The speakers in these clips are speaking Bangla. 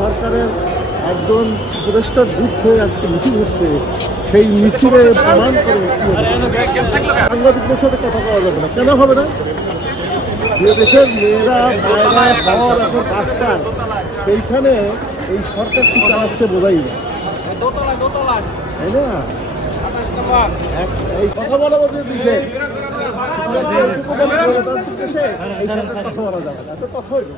সরকারের একজন উপদেষ্টার বিরুদ্ধে আজকে মিছিল হচ্ছে, সেই মিছিলে প্রমাণ করে সাংবাদিকদের সাথে কথা বলা যাবে না। কেন হবে না? যে দেশের মেয়েরা মায়েরা হওয়ার এখন রাস্তার, সেইখানে এই সরকার কি চালাচ্ছে বোঝাই না, তাই না? এই কথা বলা বলতে দিকে কথা বলা যাবে না, কথা হইবে।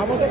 আমাদের